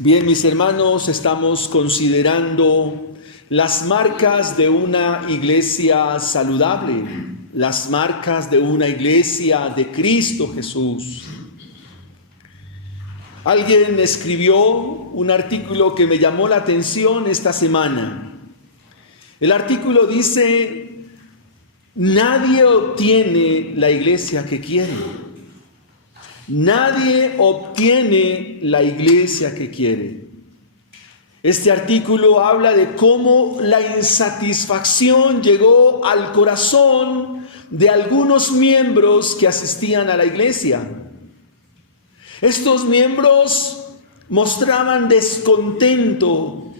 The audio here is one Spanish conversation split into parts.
Bien, mis hermanos, estamos considerando las marcas de una iglesia saludable, las marcas de una iglesia de Cristo Jesús. Alguien escribió un artículo que me llamó la atención esta semana. El artículo dice: nadie obtiene la iglesia que quiere. Nadie obtiene la iglesia que quiere. Este artículo habla de cómo la insatisfacción llegó al corazón de algunos miembros que asistían a la iglesia. Estos miembros mostraban descontento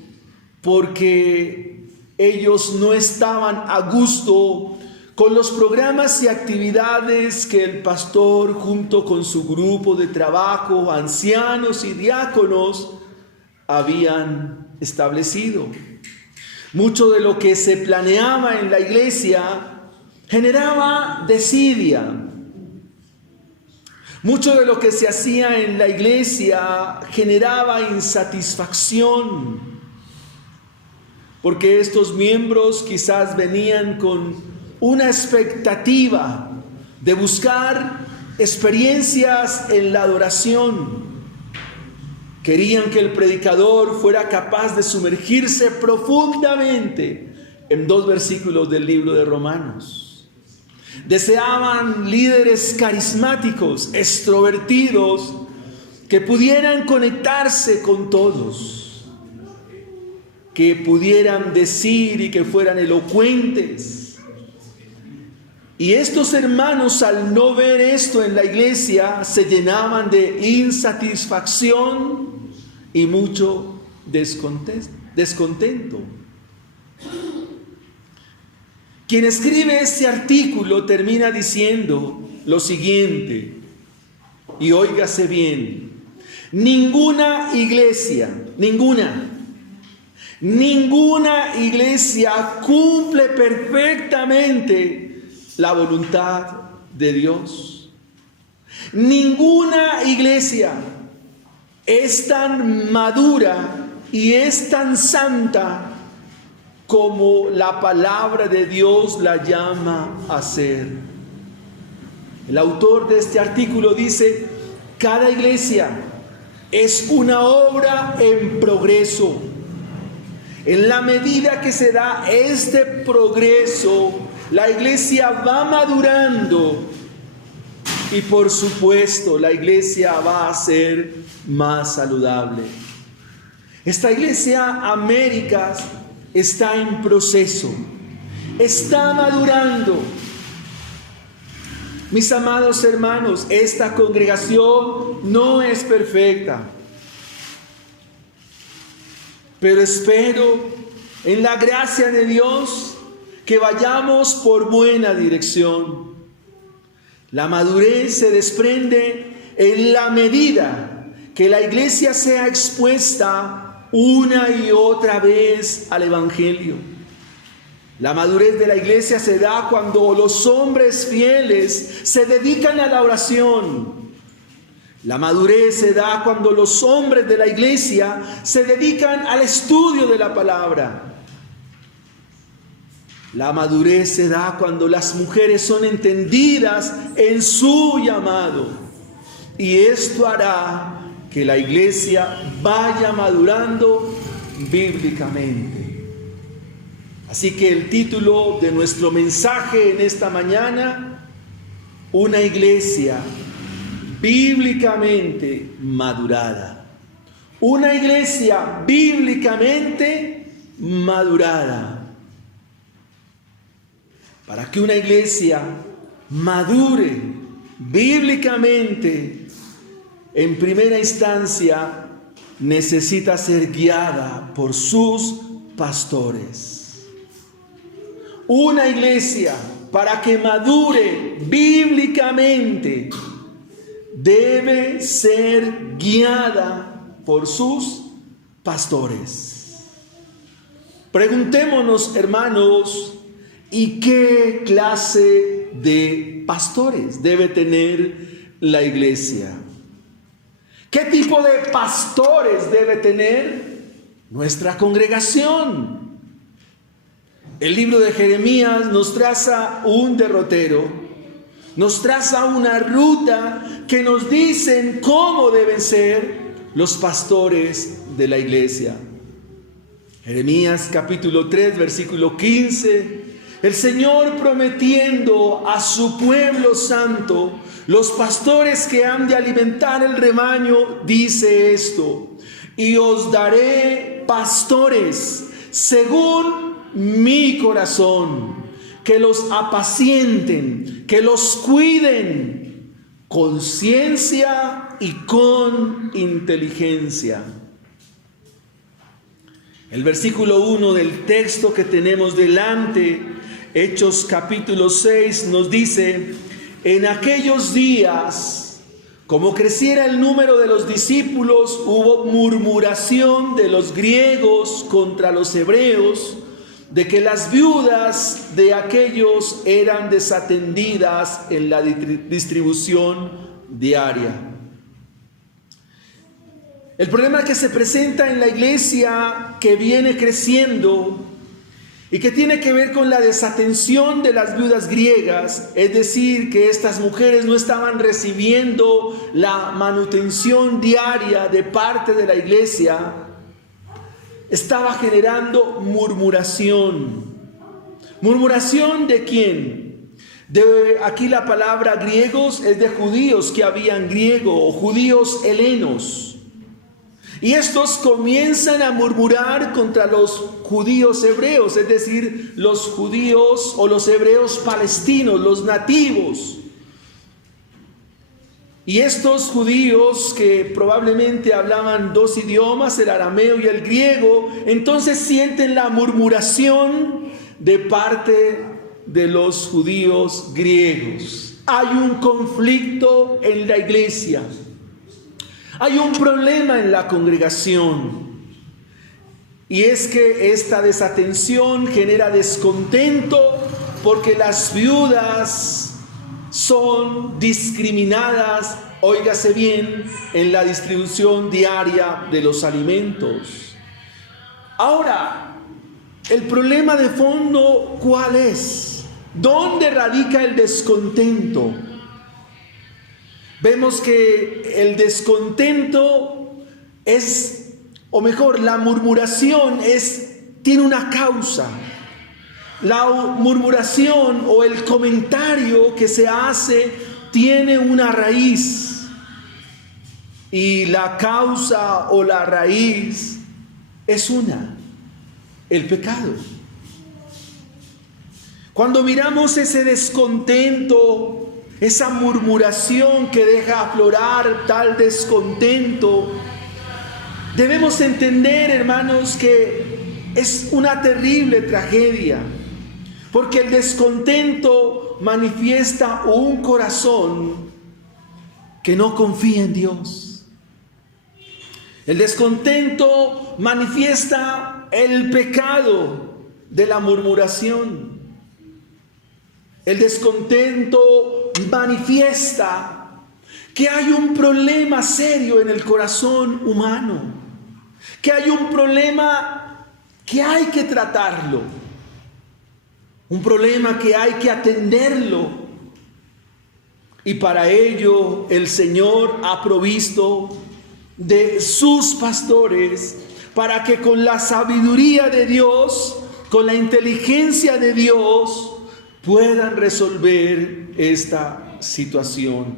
porque ellos no estaban a gusto con los programas y actividades que el pastor, junto con su grupo de trabajo, ancianos y diáconos, habían establecido. Mucho de lo que se planeaba en la iglesia generaba desidia. Mucho de lo que se hacía en la iglesia generaba insatisfacción, porque estos miembros quizás venían con una expectativa de buscar experiencias en la adoración. Querían que el predicador fuera capaz de sumergirse profundamente en 2 versículos del libro de Romanos. Deseaban líderes carismáticos, extrovertidos, que pudieran conectarse con todos, que pudieran decir y que fueran elocuentes. Y estos hermanos, al no ver esto en la iglesia, se llenaban de insatisfacción y mucho descontento. Quien escribe este artículo termina diciendo lo siguiente, y óigase bien: ninguna iglesia cumple perfectamente la voluntad de Dios. Ninguna iglesia es tan madura y es tan santa como la palabra de Dios la llama a ser. El autor de este artículo dice: cada iglesia es una obra en progreso. En la medida que se da este progreso, la iglesia va madurando y, por supuesto, la iglesia va a ser más saludable. Esta iglesia Américas está en proceso, está madurando. Mis amados hermanos, esta congregación no es perfecta, pero espero en la gracia de Dios que vayamos por buena dirección. La madurez se desprende en la medida que la iglesia sea expuesta una y otra vez al Evangelio. La madurez de la iglesia se da cuando los hombres fieles se dedican a la oración. La madurez se da cuando los hombres de la iglesia se dedican al estudio de la palabra. La madurez se da cuando las mujeres son entendidas en su llamado. Y esto hará que la iglesia vaya madurando bíblicamente. Así que el título de nuestro mensaje en esta mañana: una iglesia bíblicamente madurada. Una iglesia bíblicamente madurada. Para que una iglesia madure bíblicamente, en primera instancia necesita ser guiada por sus pastores. Una iglesia, para que madure bíblicamente, debe ser guiada por sus pastores. Preguntémonos, hermanos, ¿y qué clase de pastores debe tener la iglesia? ¿Qué tipo de pastores debe tener nuestra congregación? El libro de Jeremías nos traza un derrotero, nos traza una ruta que nos dicen cómo deben ser los pastores de la iglesia. Jeremías capítulo 3, versículo 15. El Señor prometiendo a su pueblo santo, los pastores que han de alimentar el rebaño, dice esto: y os daré pastores según mi corazón, que los apacienten, que los cuiden con ciencia y con inteligencia. El versículo 1 del texto que tenemos delante, Hechos capítulo 6, nos dice: en aquellos días, como creciera el número de los discípulos, hubo murmuración de los griegos contra los hebreos, de que las viudas de aquellos eran desatendidas en la distribución diaria. El problema que se presenta en la iglesia que viene creciendo y que tiene que ver con la desatención de las viudas griegas, es decir, que estas mujeres no estaban recibiendo la manutención diaria de parte de la iglesia, estaba generando murmuración. ¿Murmuración de quién? Aquí la palabra griegos es de judíos que habían griego o judíos helenos. Y estos comienzan a murmurar contra los judíos hebreos, es decir, los judíos o los hebreos palestinos, los nativos. Y estos judíos que probablemente hablaban dos idiomas, el arameo y el griego, entonces sienten la murmuración de parte de los judíos griegos. Hay un conflicto en la iglesia. Hay un problema en la congregación, y es que esta desatención genera descontento porque las viudas son discriminadas, óigase bien, en la distribución diaria de los alimentos. Ahora, el problema de fondo, ¿cuál es? ¿Dónde radica el descontento? Vemos que el descontento es, o mejor, la murmuración tiene una causa. La murmuración o el comentario que se hace tiene una raíz. Y la causa o la raíz es el pecado. Cuando miramos ese descontento, esa murmuración que deja aflorar tal descontento, debemos entender, hermanos, que es una terrible tragedia, porque el descontento manifiesta un corazón que no confía en Dios. El descontento manifiesta el pecado de la murmuración. El descontento manifiesta que hay un problema serio en el corazón humano, que hay un problema que hay que tratarlo, un problema que hay que atenderlo, y para ello el Señor ha provisto de sus pastores para que con la sabiduría de Dios, con la inteligencia de Dios, puedan resolver esta situación.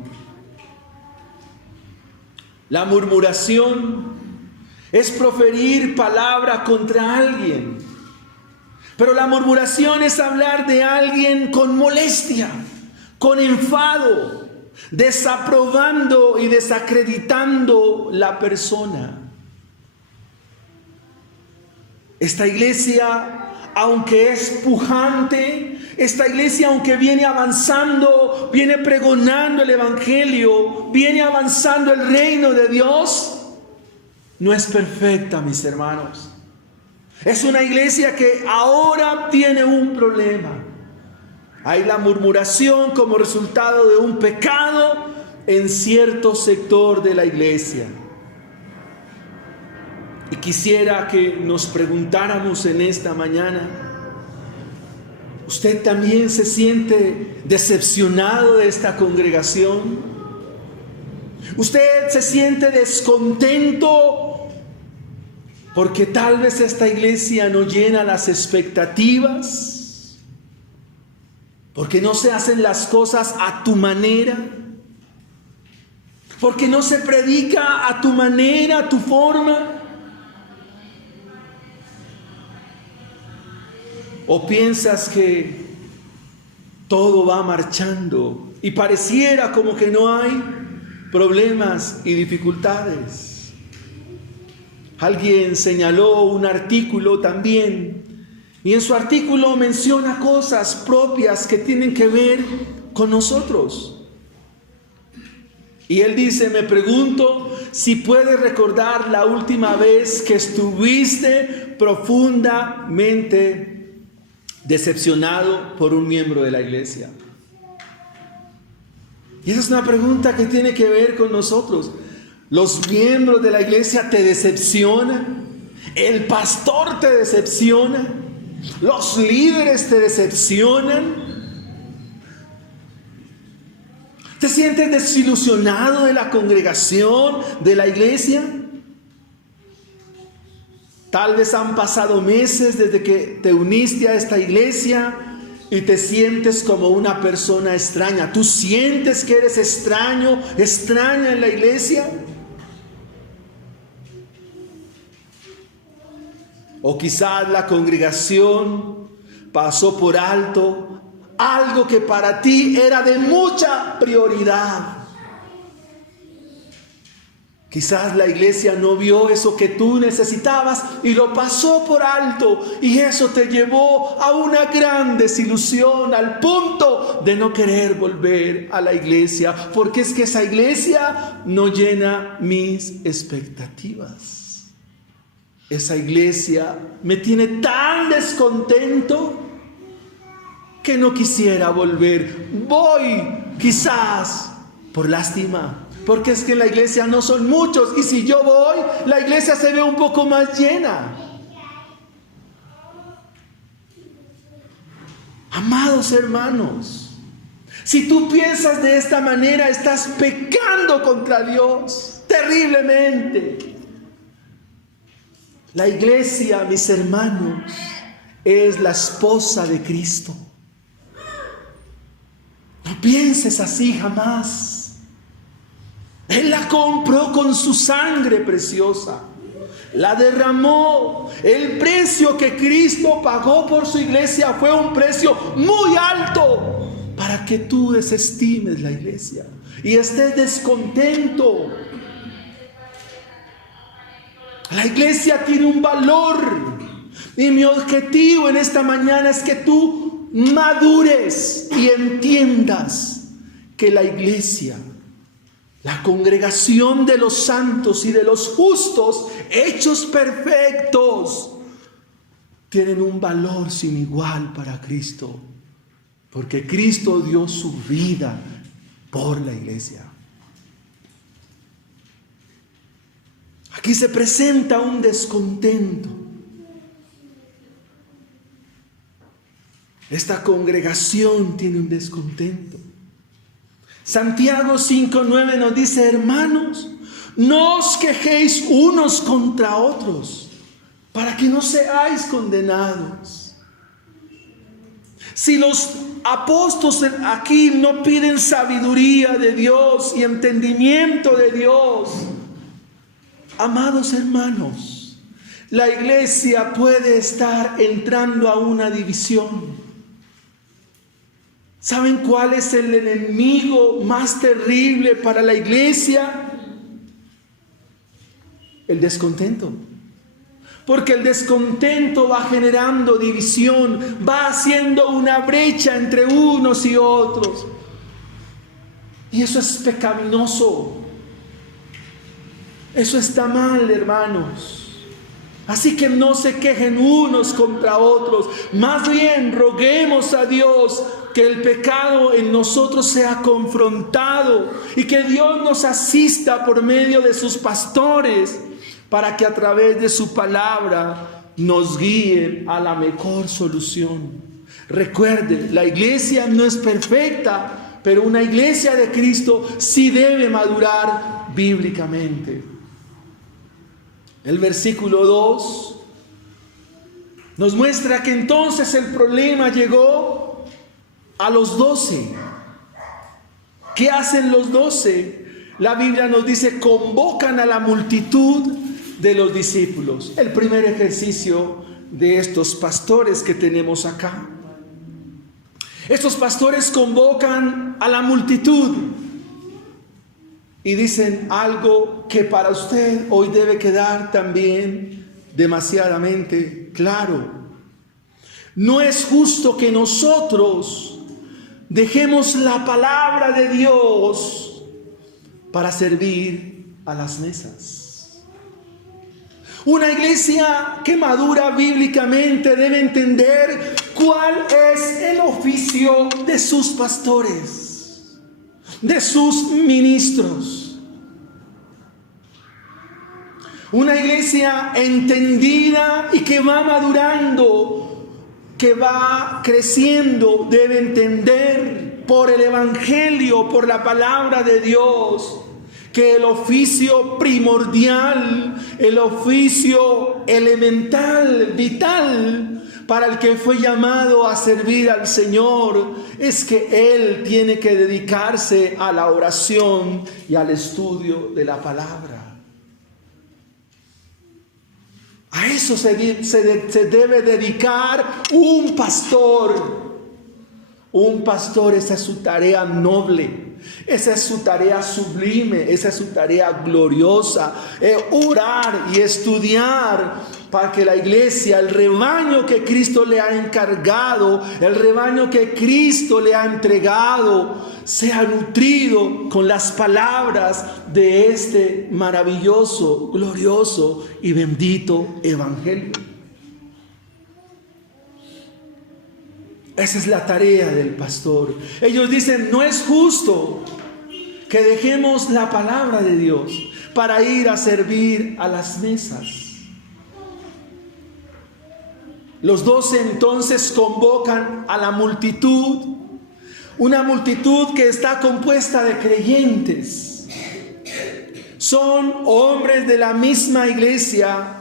La murmuración es proferir palabra contra alguien, pero la murmuración es hablar de alguien con molestia, con enfado, desaprobando y desacreditando la persona. Esta iglesia, aunque es pujante, esta iglesia, aunque viene avanzando, viene pregonando el evangelio, viene avanzando el reino de Dios, no es perfecta, mis hermanos. Es una iglesia que ahora tiene un problema. Hay la murmuración como resultado de un pecado en cierto sector de la iglesia. Y quisiera que nos preguntáramos en esta mañana, ¿usted también se siente decepcionado de esta congregación? ¿Usted se siente descontento porque tal vez esta iglesia no llena las expectativas? ¿Porque no se hacen las cosas a tu manera? ¿Porque no se predica a tu manera, a tu forma? ¿O piensas que todo va marchando y pareciera como que no hay problemas y dificultades? Alguien señaló un artículo también, y en su artículo menciona cosas propias que tienen que ver con nosotros. Y él dice: me pregunto si puedes recordar la última vez que estuviste profundamente decepcionado por un miembro de la iglesia. Y esa es una pregunta que tiene que ver con nosotros. ¿Los miembros de la iglesia te decepcionan? ¿El pastor te decepciona? ¿Los líderes te decepcionan? ¿Te sientes desilusionado de la congregación, de la iglesia? Tal vez han pasado meses desde que te uniste a esta iglesia y te sientes como una persona extraña. ¿Tú sientes que eres extraño, extraña en la iglesia? O quizás la congregación pasó por alto algo que para ti era de mucha prioridad. Quizás la iglesia no vio eso que tú necesitabas y lo pasó por alto, y eso te llevó a una gran desilusión al punto de no querer volver a la iglesia, porque es que esa iglesia no llena mis expectativas. Esa iglesia me tiene tan descontento que no quisiera volver. Voy quizás por lástima, porque es que en la iglesia no son muchos, y si yo voy, la iglesia se ve un poco más llena. Amados hermanos, si tú piensas de esta manera, estás pecando contra Dios terriblemente. La iglesia, mis hermanos, es la esposa de Cristo. No pienses así jamás. Él la compró con su sangre preciosa. La derramó. El precio que Cristo pagó por su iglesia fue un precio muy alto para que tú desestimes la iglesia y estés descontento. La iglesia tiene un valor, y mi objetivo en esta mañana es que tú madures y entiendas que la iglesia, la congregación de los santos y de los justos hechos perfectos, tienen un valor sin igual para Cristo, porque Cristo dio su vida por la iglesia. Aquí se presenta un descontento. Esta congregación tiene un descontento. Santiago 5:9 nos dice: hermanos, no os quejéis unos contra otros, para que no seáis condenados. Si los apóstoles aquí no piden sabiduría de Dios y entendimiento de Dios, amados hermanos, la iglesia puede estar entrando a una división. ¿Saben cuál es el enemigo más terrible para la iglesia? El descontento. Porque el descontento va generando división, va haciendo una brecha entre unos y otros. Y eso es pecaminoso. Eso está mal, hermanos. Así que no se quejen unos contra otros. Más bien roguemos a Dios que el pecado en nosotros sea confrontado y que Dios nos asista por medio de sus pastores para que a través de su palabra nos guíe a la mejor solución. Recuerde, la iglesia no es perfecta, pero una iglesia de Cristo sí debe madurar bíblicamente. El versículo 2 nos muestra que entonces el problema llegó a los 12. ¿Qué hacen los 12? La Biblia nos dice, convocan a la multitud de los discípulos. El primer ejercicio de estos pastores que tenemos acá. Estos pastores convocan a la multitud y dicen algo que para usted hoy debe quedar también demasiadamente claro. No es justo que nosotros dejemos la palabra de Dios para servir a las mesas. Una iglesia que madura bíblicamente debe entender cuál es el oficio de sus pastores, de sus ministros. Una iglesia entendida y que va madurando, que va creciendo, debe entender por el Evangelio, por la palabra de Dios, que el oficio primordial, el oficio elemental, vital, para el que fue llamado a servir al Señor, es que Él tiene que dedicarse a la oración y al estudio de la palabra. A eso se debe dedicar un pastor. Un pastor, esa es su tarea noble. Esa es su tarea sublime, esa es su tarea gloriosa, orar y estudiar para que la iglesia, el rebaño que Cristo le ha encargado, el rebaño que Cristo le ha entregado, sea nutrido con las palabras de este maravilloso, glorioso y bendito evangelio. Esa es la tarea del pastor. Ellos dicen, no es justo que dejemos la palabra de Dios para ir a servir a las mesas. Los 12 entonces convocan a la multitud, una multitud que está compuesta de creyentes. Son hombres de la misma iglesia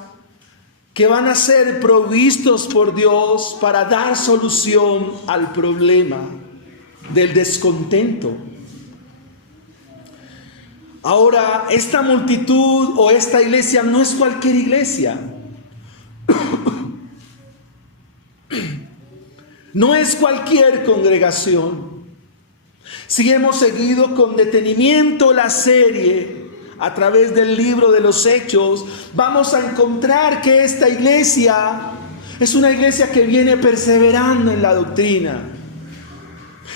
que van a ser provistos por Dios para dar solución al problema del descontento. Ahora, esta multitud o esta iglesia no es cualquier iglesia. No es cualquier congregación. Si hemos seguido con detenimiento la serie a través del libro de los Hechos, vamos a encontrar que esta iglesia es una iglesia que viene perseverando en la doctrina.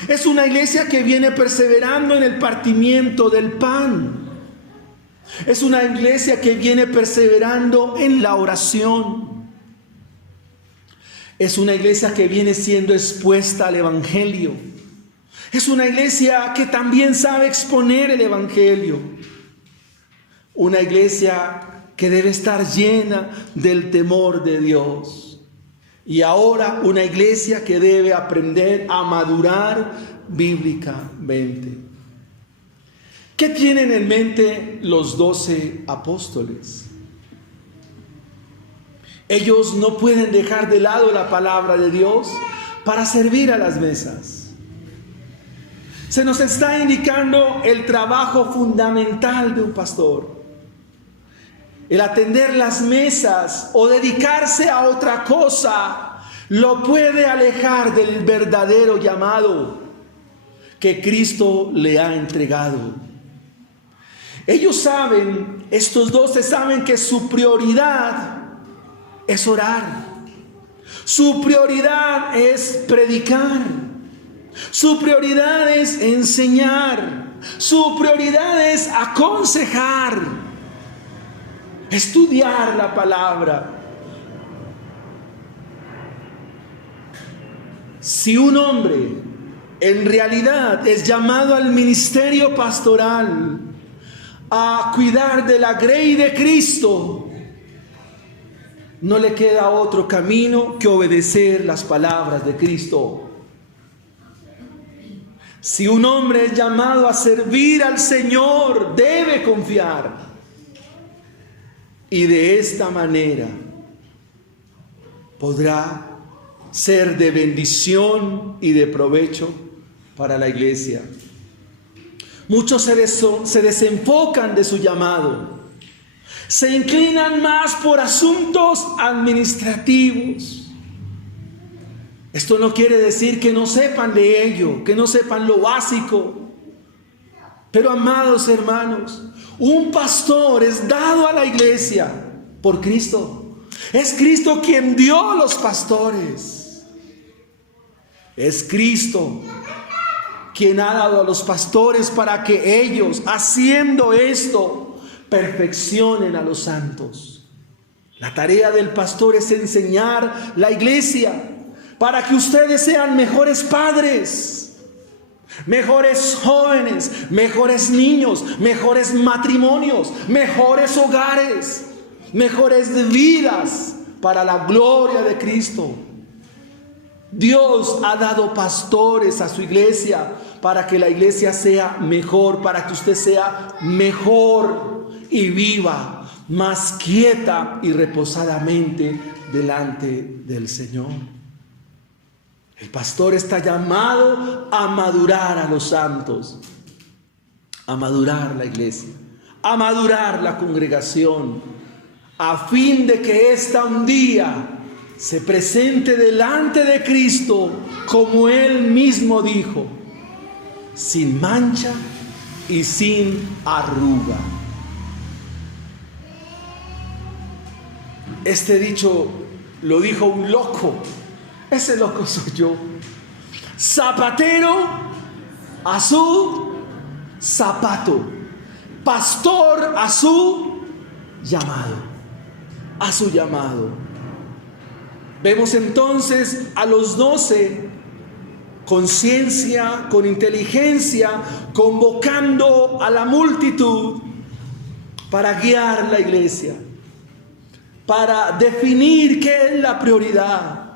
Es una iglesia que viene perseverando en el partimiento del pan. Es una iglesia que viene perseverando en la oración. Es una iglesia que viene siendo expuesta al evangelio. Es una iglesia que también sabe exponer el evangelio. Una iglesia que debe estar llena del temor de Dios. Y ahora una iglesia que debe aprender a madurar bíblicamente. ¿Qué tienen en mente los 12 apóstoles? Ellos no pueden dejar de lado la palabra de Dios para servir a las mesas. Se nos está indicando el trabajo fundamental de un pastor. El atender las mesas o dedicarse a otra cosa lo puede alejar del verdadero llamado que Cristo le ha entregado. Ellos saben, estos 12 saben que su prioridad es orar. Su prioridad es predicar. Su prioridad es enseñar. Su prioridad es aconsejar. Estudiar la palabra. Si un hombre en realidad es llamado al ministerio pastoral, a cuidar de la grey de Cristo, no le queda otro camino que obedecer las palabras de Cristo. Si un hombre es llamado a servir al Señor, debe confiar. Y de esta manera podrá ser de bendición y de provecho para la iglesia. Muchos se desenfocan de su llamado. Se inclinan más por asuntos administrativos. Esto no quiere decir que no sepan de ello, que no sepan lo básico. Pero amados hermanos, un pastor es dado a la iglesia por Cristo. Es Cristo quien dio los pastores. Es Cristo quien ha dado a los pastores para que ellos, haciendo esto, perfeccionen a los santos. La tarea del pastor es enseñar la iglesia para que ustedes sean mejores padres, mejores jóvenes, mejores niños, mejores matrimonios, mejores hogares, mejores vidas para la gloria de Cristo. Dios ha dado pastores a su iglesia para que la iglesia sea mejor, para que usted sea mejor y viva más quieta y reposadamente delante del Señor. El pastor está llamado a madurar a los santos, a madurar la iglesia, a madurar la congregación, a fin de que ésta un día se presente delante de Cristo, como Él mismo dijo, sin mancha y sin arruga. Este dicho lo dijo un loco. Ese loco soy yo. Zapatero a su zapato. Pastor a su llamado. A su llamado. Vemos entonces a los 12 con ciencia, con inteligencia, convocando a la multitud para guiar la iglesia, para definir qué es la prioridad.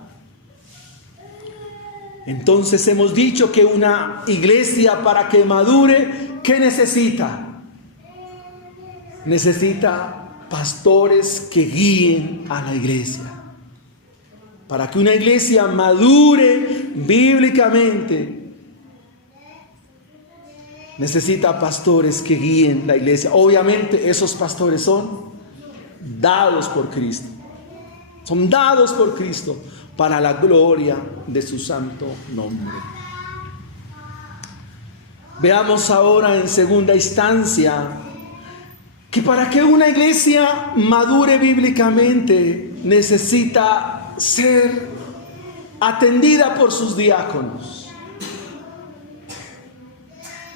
Entonces hemos dicho que una iglesia, para que madure, ¿qué necesita? Necesita pastores que guíen a la iglesia. Para que una iglesia madure bíblicamente, necesita pastores que guíen la iglesia. Obviamente esos pastores son dados por Cristo. Son dados por Cristo para la gloria de su santo nombre. Veamos ahora en segunda instancia que para que una iglesia madure bíblicamente necesita ser atendida por sus diáconos.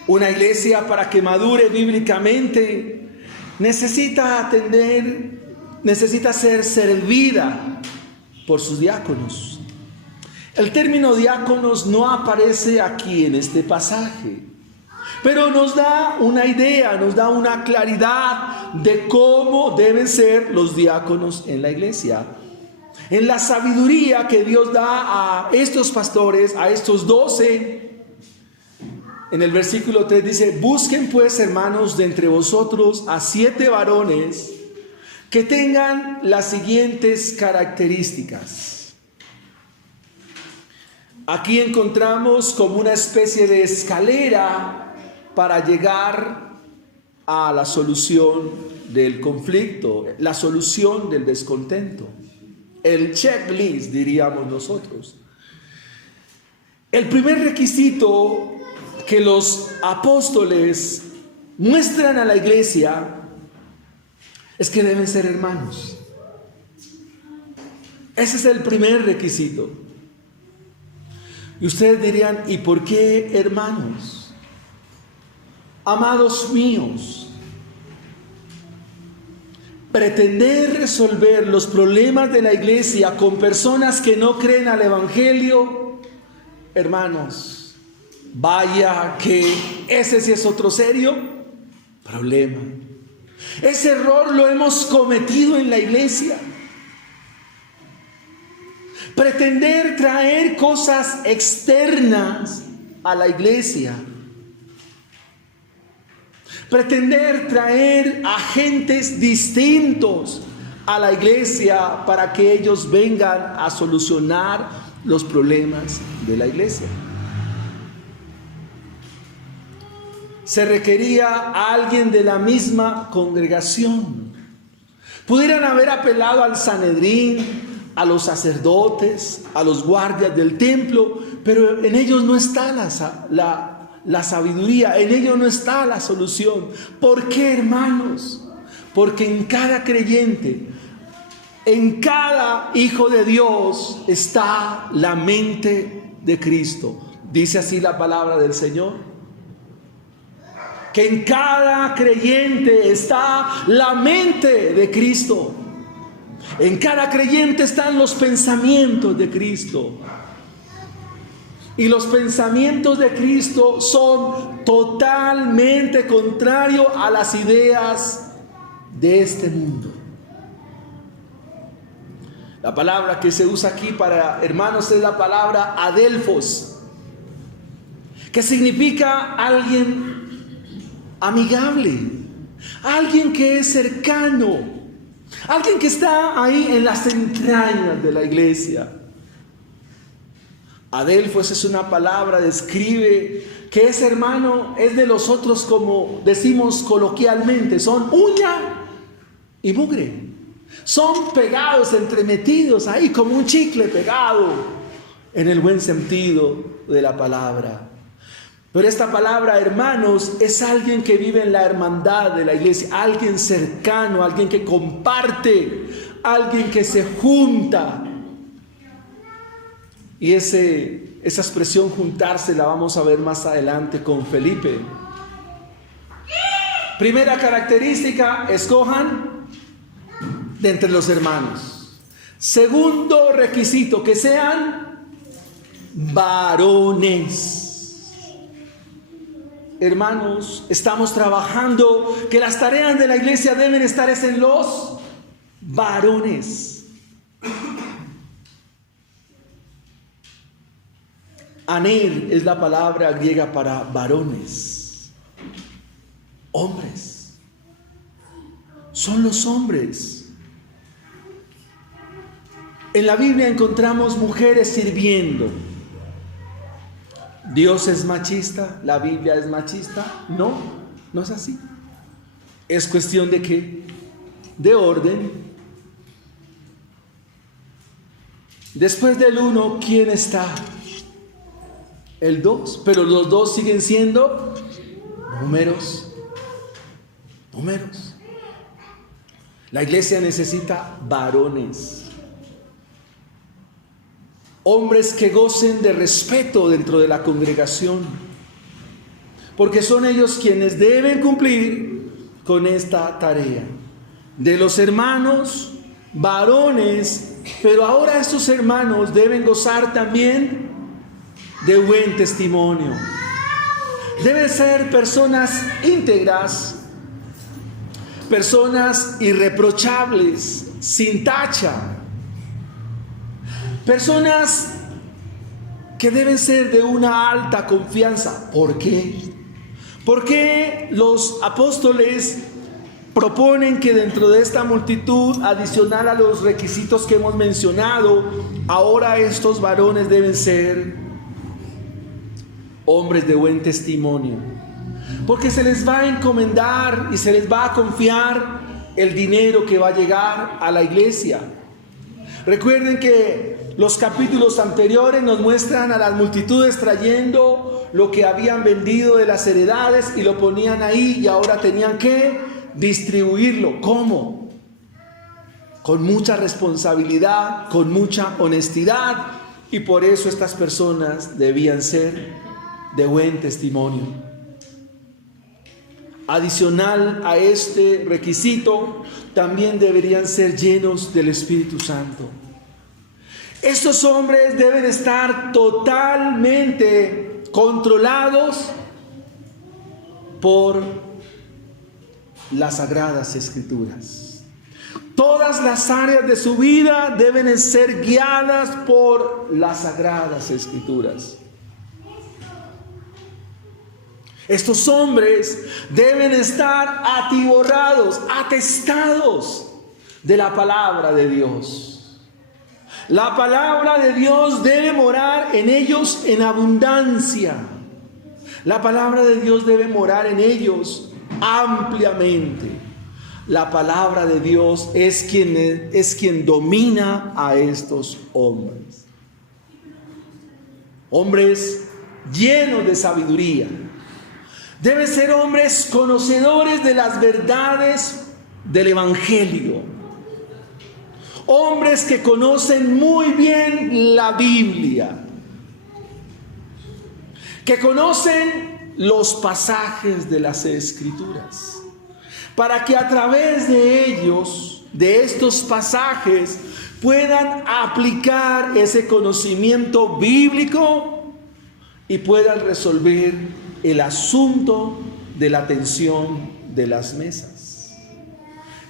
Una iglesia, para que madure bíblicamente, necesita ser servida por sus diáconos. El término diáconos no aparece aquí en este pasaje, pero nos da una idea, nos da una claridad de cómo deben ser los diáconos en la iglesia. En la sabiduría que Dios da a estos pastores, a estos 12, en el versículo 3 dice: busquen pues, hermanos, de entre vosotros a 7 varones que tengan las siguientes características. Aquí encontramos como una especie de escalera para llegar a la solución del conflicto, la solución del descontento. El checklist, diríamos nosotros. El primer requisito que los apóstoles muestran a la iglesia es que deben ser hermanos. Ese es el primer requisito. Y ustedes dirían: ¿y por qué hermanos? Amados míos, pretender resolver los problemas de la iglesia con personas que no creen al evangelio, hermanos, vaya que ese sí es otro serio problema. Ese error lo hemos cometido en la iglesia. Pretender traer cosas externas a la iglesia. Pretender traer agentes distintos a la iglesia para que ellos vengan a solucionar los problemas de la iglesia. Se requería a alguien de la misma congregación. Pudieran haber apelado al Sanedrín, a los sacerdotes, a los guardias del templo, pero en ellos no está la sabiduría, en ellos no está la solución. ¿Por qué, hermanos? Porque en cada creyente, en cada hijo de Dios está la mente de Cristo. Dice así la palabra del Señor. Que en cada creyente está la mente de Cristo. En cada creyente están los pensamientos de Cristo. Y los pensamientos de Cristo son totalmente contrarios a las ideas de este mundo. La palabra que se usa aquí para hermanos es la palabra adelphos, que significa alguien amigable, alguien que es cercano, alguien que está ahí en las entrañas de la iglesia. Adelphos es una palabra, describe que ese hermano es de los otros, como decimos coloquialmente, son uña y mugre, son pegados, entremetidos ahí como un chicle pegado, en el buen sentido de la palabra. Pero esta palabra, hermanos, es alguien que vive en la hermandad de la iglesia, alguien cercano, alguien que comparte, alguien que se junta. Y esa expresión juntarse la vamos a ver más adelante con Felipe. Primera característica, escojan de entre los hermanos. Segundo requisito, que sean varones. Hermanos, estamos trabajando que las tareas de la iglesia deben estar en los varones. Aner es la palabra griega para varones. Hombres. Son los hombres. En la Biblia encontramos mujeres sirviendo. ¿Dios es machista? ¿La Biblia es machista? No, no es así. Es cuestión de ¿qué? De orden. Después del 1, ¿quién está? El 2. Pero los 2 siguen siendo números. Números. La iglesia necesita varones. Hombres que gocen de respeto dentro de la congregación, porque son ellos quienes deben cumplir con esta tarea. De los hermanos, varones, pero ahora estos hermanos deben gozar también de buen testimonio. Deben ser personas íntegras, personas irreprochables, sin tacha. Personas que deben ser de una alta confianza. ¿Por qué? Porque los apóstoles proponen que dentro de esta multitud, adicional a los requisitos que hemos mencionado, ahora estos varones deben ser hombres de buen testimonio. Porque se les va a encomendar y se les va a confiar el dinero que va a llegar a la iglesia. Recuerden que los capítulos anteriores nos muestran a las multitudes trayendo lo que habían vendido de las heredades y lo ponían ahí, y ahora tenían que distribuirlo. ¿Cómo? Con mucha responsabilidad, con mucha honestidad, y por eso estas personas debían ser de buen testimonio. Adicional a este requisito, también deberían ser llenos del Espíritu Santo. Estos hombres deben estar totalmente controlados por las Sagradas Escrituras. Todas las áreas de su vida deben ser guiadas por las Sagradas Escrituras. Estos hombres deben estar atiborrados, atestados de la palabra de Dios. La palabra de Dios debe morar en ellos en abundancia. La palabra de Dios debe morar en ellos ampliamente. La palabra de Dios es quien domina a estos hombres. Hombres llenos de sabiduría. Deben ser hombres conocedores de las verdades del Evangelio. Hombres que conocen muy bien la Biblia. Que conocen los pasajes de las Escrituras. Para que a través de ellos, de estos pasajes, puedan aplicar ese conocimiento bíblico y puedan resolver el asunto de la atención de las mesas.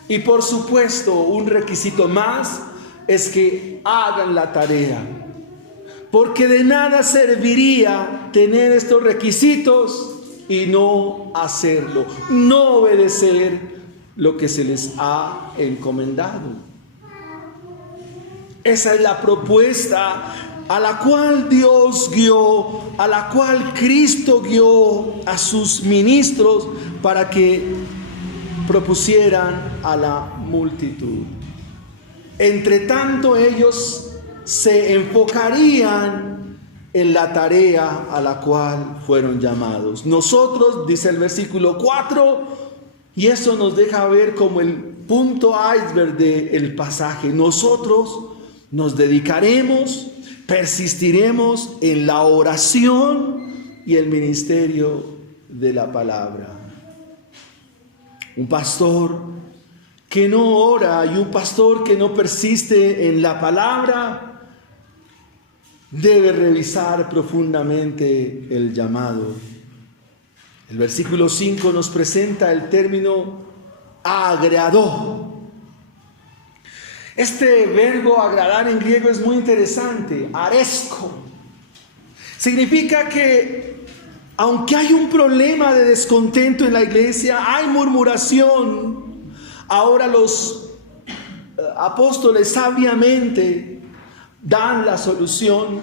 Y por supuesto, un requisito más es que hagan la tarea, porque de nada serviría tener estos requisitos y no hacerlo, no obedecer lo que se les ha encomendado. Esa es la propuesta a la cual Dios guió, a la cual Cristo guió a sus ministros para que propusieran a la multitud. Entre tanto, ellos se enfocarían en la tarea a la cual fueron llamados. Nosotros, dice el versículo 4, y eso nos deja ver como el punto iceberg del pasaje. Nosotros nos dedicaremos, persistiremos en la oración y el ministerio de la palabra. Un pastor que no ora y un pastor que no persiste en la palabra debe revisar profundamente el llamado. El versículo 5 nos presenta el término agradó. Este verbo agradar en griego es muy interesante, aresko. Significa que aunque hay un problema de descontento en la iglesia, hay murmuración, ahora los apóstoles sabiamente dan la solución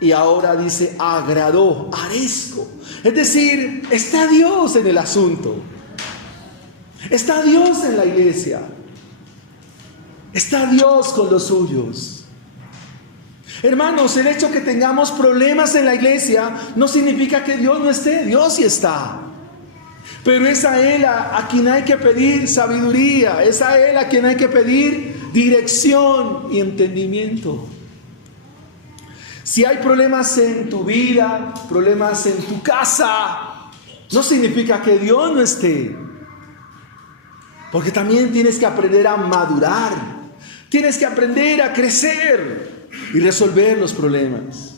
y ahora dice agradó, aresko. Es decir, está Dios en el asunto. Está Dios en la iglesia. Está Dios con los suyos. Hermanos, el hecho que tengamos problemas en la iglesia no significa que Dios no esté. Dios sí está. Pero es a Él a quien hay que pedir sabiduría. Es a Él a quien hay que pedir dirección y entendimiento. Si hay problemas en tu vida, problemas en tu casa, no significa que Dios no esté. Porque también tienes que aprender a madurar. Tienes que aprender a crecer y resolver los problemas.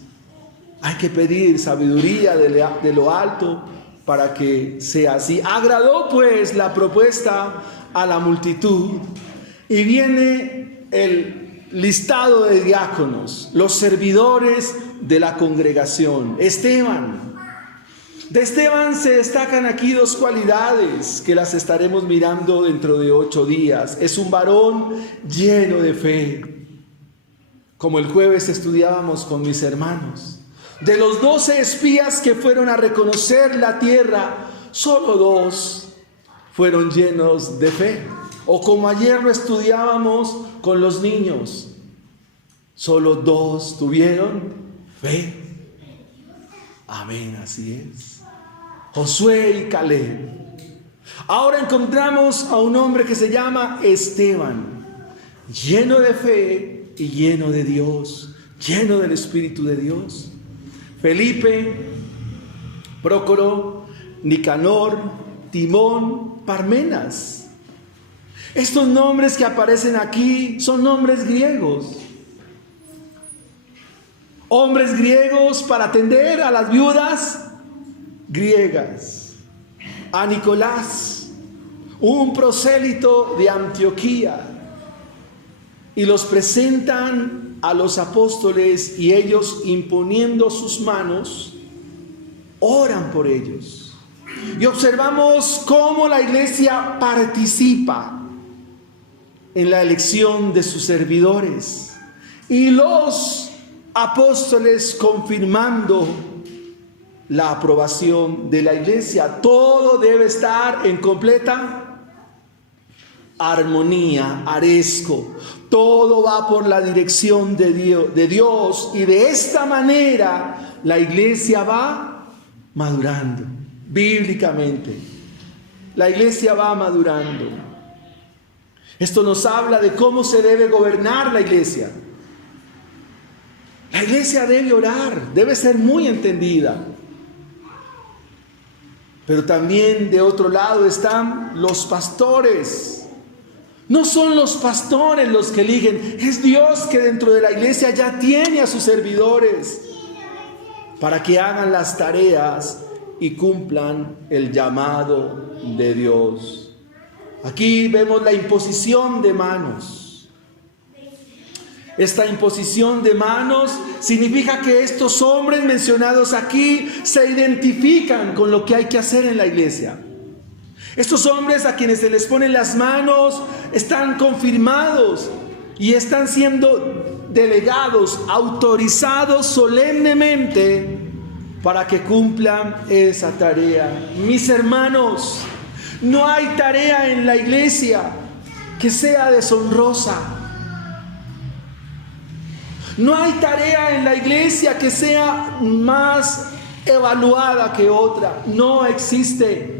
Hay que pedir sabiduría de lo alto para que sea así. Agradó pues la propuesta a la multitud. Y viene el listado de diáconos, los servidores de la congregación. Esteban. De Esteban se destacan aquí dos cualidades que las estaremos mirando dentro de 8 días. Es un varón lleno de fe. Como el jueves estudiábamos con mis hermanos. De los 12 espías que fueron a reconocer la tierra, solo 2 fueron llenos de fe. O como ayer lo estudiábamos con los niños, solo 2 tuvieron fe. Amén, así es. Josué y Caleb. Ahora encontramos a un hombre que se llama Esteban, lleno de fe y lleno de Dios, lleno del Espíritu de Dios. Felipe, Prócoro, Nicanor, Timón, Parmenas. Estos nombres que aparecen aquí son nombres griegos. Hombres griegos para atender a las viudas griegas. A Nicolás, un prosélito de Antioquía, y los presentan a los apóstoles, y ellos, imponiendo sus manos, oran por ellos. Y observamos cómo la iglesia participa en la elección de sus servidores, y los apóstoles confirmando la aprobación de la iglesia. Todo debe estar en completa armonía, aresco. Todo va por la dirección de Dios, y de esta manera la iglesia va madurando. Bíblicamente, la iglesia va madurando. Esto nos habla de cómo se debe gobernar la iglesia. La iglesia debe orar, debe ser muy entendida. Pero también de otro lado están los pastores. No son los pastores los que eligen, es Dios que dentro de la iglesia ya tiene a sus servidores para que hagan las tareas y cumplan el llamado de Dios. Aquí vemos la imposición de manos. Esta imposición de manos significa que estos hombres mencionados aquí se identifican con lo que hay que hacer en la iglesia. Estos hombres a quienes se les ponen las manos están confirmados y están siendo delegados, autorizados solemnemente para que cumplan esa tarea. Mis hermanos, no hay tarea en la iglesia que sea deshonrosa. No hay tarea en la iglesia que sea más evaluada que otra. No existe.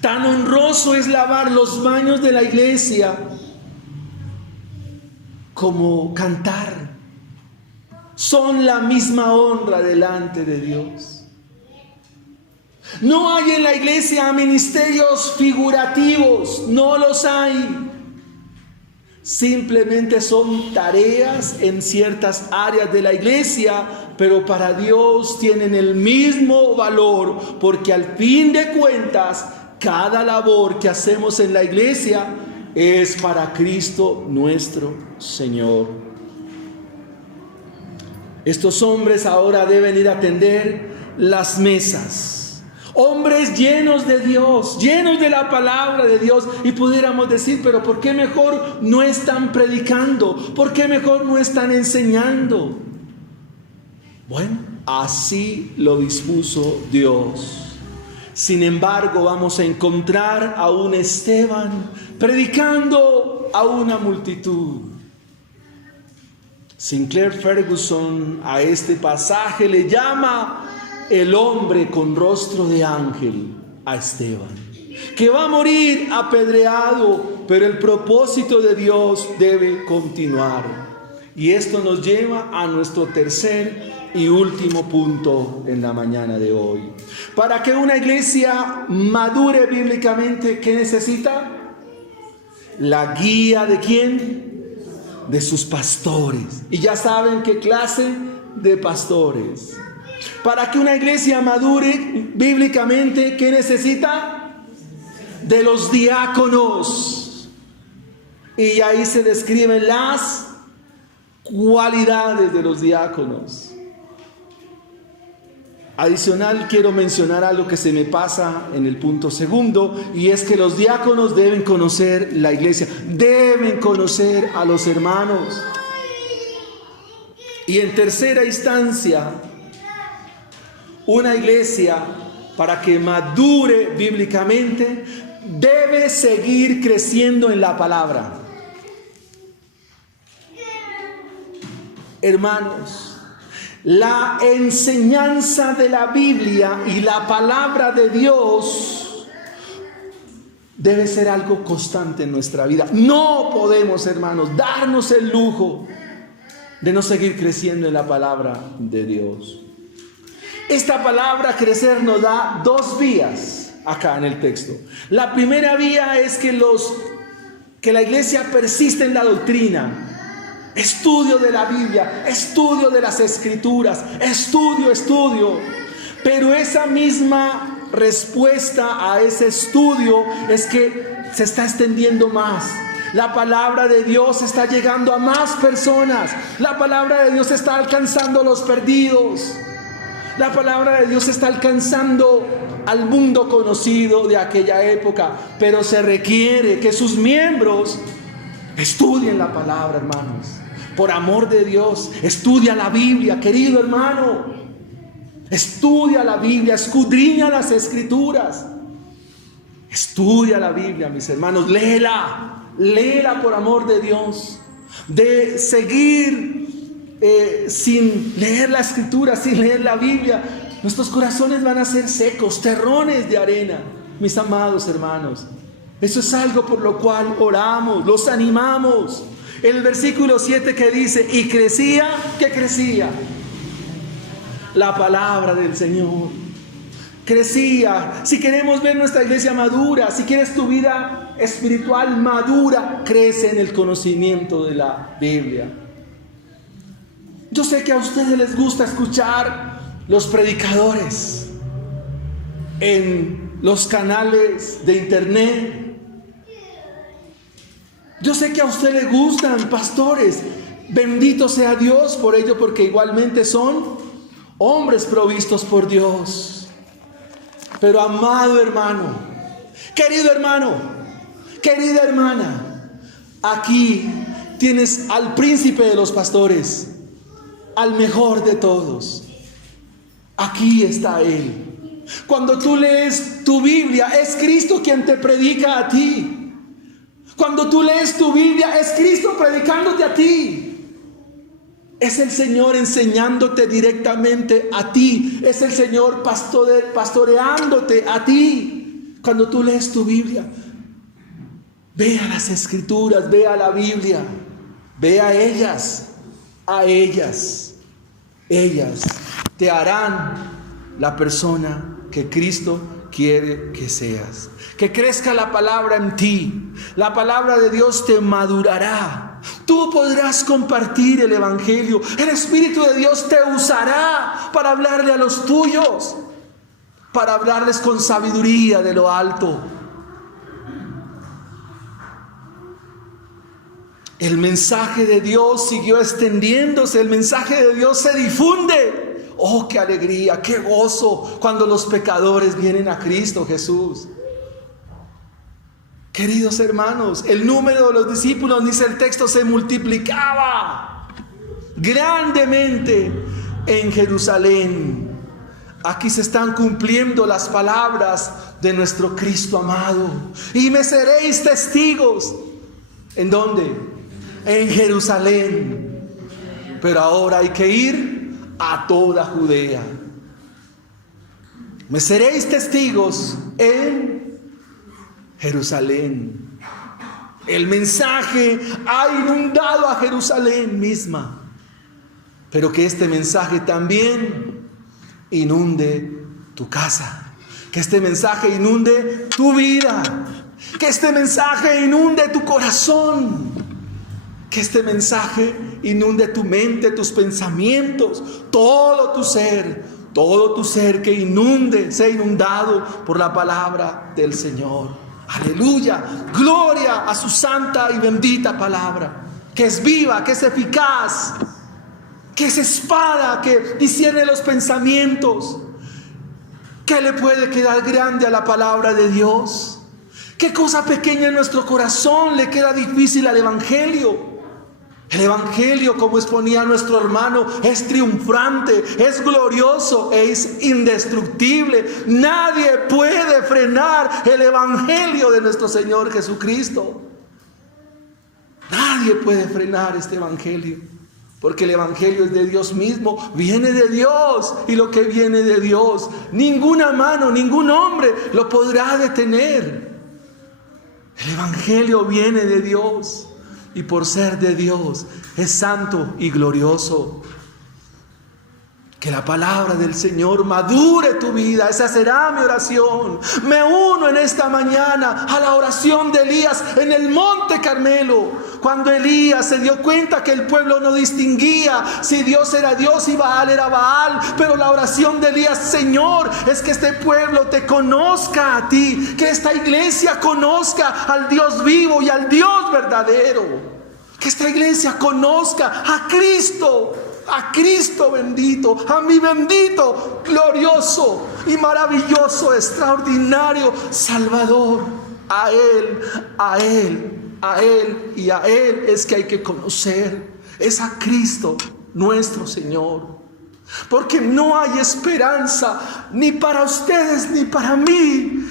Tan honroso es lavar los baños de la iglesia como cantar. Son la misma honra delante de Dios. No hay en la iglesia ministerios figurativos, no los hay. Simplemente son tareas en ciertas áreas de la iglesia, pero para Dios tienen el mismo valor, porque al fin de cuentas, cada labor que hacemos en la iglesia es para Cristo nuestro Señor. Estos hombres ahora deben ir a atender las mesas. Hombres llenos de Dios, llenos de la palabra de Dios, y pudiéramos decir, pero ¿por qué mejor no están predicando? ¿Por qué mejor no están enseñando? Bueno, así lo dispuso Dios. Sin embargo, vamos a encontrar a un Esteban predicando a una multitud. Sinclair Ferguson a este pasaje le llama el hombre con rostro de ángel a Esteban, que va a morir apedreado, pero el propósito de Dios debe continuar. Y esto nos lleva a nuestro tercer y último punto en la mañana de hoy. Para que una iglesia madure bíblicamente, ¿qué necesita? La guía ¿de quién? De sus pastores. Y ya saben qué clase de pastores. Para que una iglesia madure bíblicamente, ¿qué necesita? De los diáconos. Y ahí se describen las cualidades de los diáconos. Adicional, quiero mencionar algo que se me pasa en el punto segundo, y es que los diáconos deben conocer la iglesia, deben conocer a los hermanos. Y en tercera instancia, una iglesia, para que madure bíblicamente, debe seguir creciendo en la palabra. Hermanos, la enseñanza de la Biblia y la palabra de Dios debe ser algo constante en nuestra vida. No podemos, hermanos, darnos el lujo de no seguir creciendo en la palabra de Dios. Esta palabra crecer nos da dos vías acá en el texto. La primera vía es que la iglesia persiste en la doctrina. Estudio de la Biblia, estudio de las Escrituras, estudio. Pero esa misma respuesta a ese estudio es que se está extendiendo más. La palabra de Dios está llegando a más personas. La palabra de Dios está alcanzando a los perdidos. La palabra de Dios está alcanzando al mundo conocido de aquella época. Pero se requiere que sus miembros estudien la palabra, hermanos. Por amor de Dios, estudia la Biblia, querido hermano. Estudia la Biblia, escudriña las Escrituras. Estudia la Biblia, mis hermanos, léela por amor de Dios. De seguir sin leer la Escritura, sin leer la Biblia, nuestros corazones van a ser secos, terrones de arena, mis amados hermanos. Eso es algo por lo cual oramos, los animamos. El versículo 7 que dice, y crecía, ¿qué crecía? La palabra del Señor. Crecía. Si queremos ver nuestra iglesia madura, si quieres tu vida espiritual madura, crece en el conocimiento de la Biblia. Yo sé que a ustedes les gusta escuchar los predicadores en los canales de internet. Yo sé que a ustedes les gustan pastores. Bendito sea Dios por ello, porque igualmente son hombres provistos por Dios. Pero amado hermano, querido hermano, querida hermana, aquí tienes al príncipe de los pastores, al mejor de todos. Aquí está Él. Cuando tú lees tu Biblia, es Cristo quien te predica a ti. Cuando tú lees tu Biblia, es Cristo predicándote a ti. Es el Señor enseñándote directamente a ti. Es el Señor pastoreándote a ti. Cuando tú lees tu Biblia, ve a las Escrituras, ve a la Biblia, ve a ellas, ellas te harán la persona que Cristo quiere que seas. Que crezca la palabra en ti. La palabra de Dios te madurará. Tú podrás compartir el Evangelio. El Espíritu de Dios te usará para hablarle a los tuyos, para hablarles con sabiduría de lo alto. El mensaje de Dios siguió extendiéndose. El mensaje de Dios se difunde. Oh, qué alegría, qué gozo cuando los pecadores vienen a Cristo Jesús. Queridos hermanos, el número de los discípulos, dice el texto, se multiplicaba grandemente en Jerusalén. Aquí se están cumpliendo las palabras de nuestro Cristo amado. Y me seréis testigos. ¿En dónde? En Jerusalén. Pero ahora hay que ir a toda Judea. Me seréis testigos en Jerusalén. El mensaje ha inundado a Jerusalén misma, pero que este mensaje también inunde tu casa, que este mensaje inunde tu vida, que este mensaje inunde tu corazón, que este mensaje inunde tu mente, tus pensamientos, todo tu ser que inunde, sea inundado por la palabra del Señor. Aleluya, gloria a su santa y bendita palabra, que es viva, que es eficaz, que es espada, que discierne los pensamientos. ¿Qué le puede quedar grande a la palabra de Dios? ¿Qué cosa pequeña en nuestro corazón le queda difícil al Evangelio? El Evangelio, como exponía nuestro hermano, es triunfante, es glorioso, es indestructible. Nadie puede frenar el Evangelio de nuestro Señor Jesucristo. Nadie puede frenar este Evangelio, porque el Evangelio es de Dios mismo, viene de Dios, y lo que viene de Dios, ninguna mano, ningún hombre lo podrá detener. El Evangelio viene de Dios. Y por ser de Dios es santo y glorioso. Que la palabra del Señor madure tu vida. Esa será mi oración. Me uno en esta mañana a la oración de Elías en el monte Carmelo. Cuando Elías se dio cuenta que el pueblo no distinguía si Dios era Dios y Baal era Baal. Pero la oración de Elías: Señor, es que este pueblo te conozca a ti. Que esta iglesia conozca al Dios vivo y al Dios verdadero. Que esta iglesia conozca a Cristo bendito, a mi bendito, glorioso y maravilloso, extraordinario Salvador. A Él y a Él es que hay que conocer. Es a Cristo nuestro Señor. Porque no hay esperanza ni para ustedes ni para mí,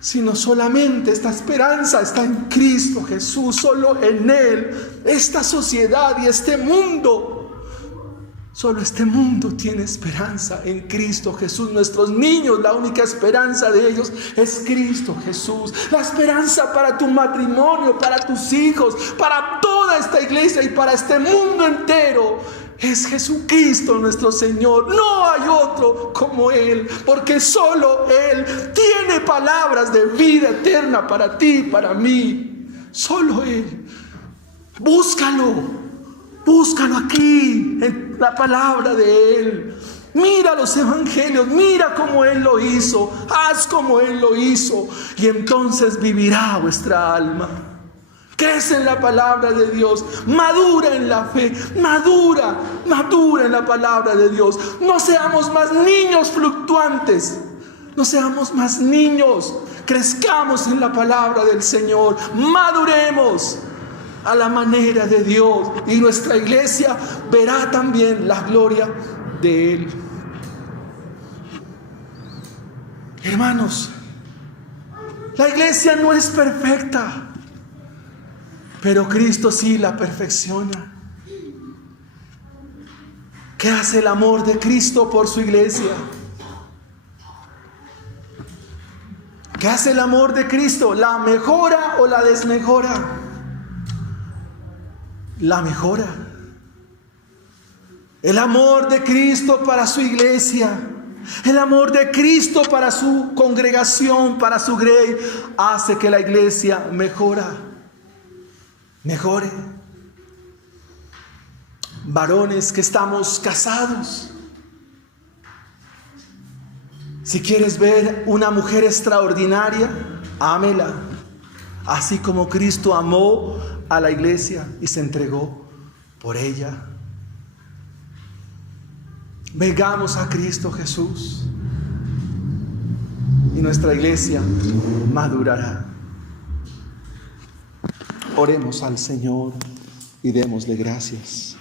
sino solamente esta esperanza está en Cristo Jesús. Solo en Él. Esta sociedad y este mundo, solo este mundo tiene esperanza en Cristo Jesús. Nuestros niños, la única esperanza de ellos es Cristo Jesús. La esperanza para tu matrimonio, para tus hijos, para toda esta iglesia y para este mundo entero es Jesucristo nuestro Señor. No hay otro como Él, porque solo Él tiene palabras de vida eterna para ti y para mí. Solo Él. Búscalo aquí en la palabra de Él. Mira los evangelios, mira cómo Él lo hizo, haz como Él lo hizo, y entonces vivirá vuestra alma. Crece en la palabra de Dios, madura en la fe, madura en la palabra de Dios. No seamos más niños fluctuantes, no seamos más niños, crezcamos en la palabra del Señor, maduremos a la manera de Dios, y nuestra iglesia verá también la gloria de Él. Hermanos, la iglesia no es perfecta, pero Cristo sí la perfecciona. ¿Qué hace el amor de Cristo por su iglesia? ¿Qué hace el amor de Cristo? ¿La mejora o la desmejora? La mejora. El amor de Cristo para su iglesia, el amor de Cristo para su congregación, para su grey, hace que la iglesia mejore. Varones que estamos casados, si quieres ver una mujer extraordinaria, ámela, así como Cristo amó a la iglesia y se entregó por ella. Vengamos a Cristo Jesús y nuestra iglesia madurará. Oremos al Señor y démosle gracias.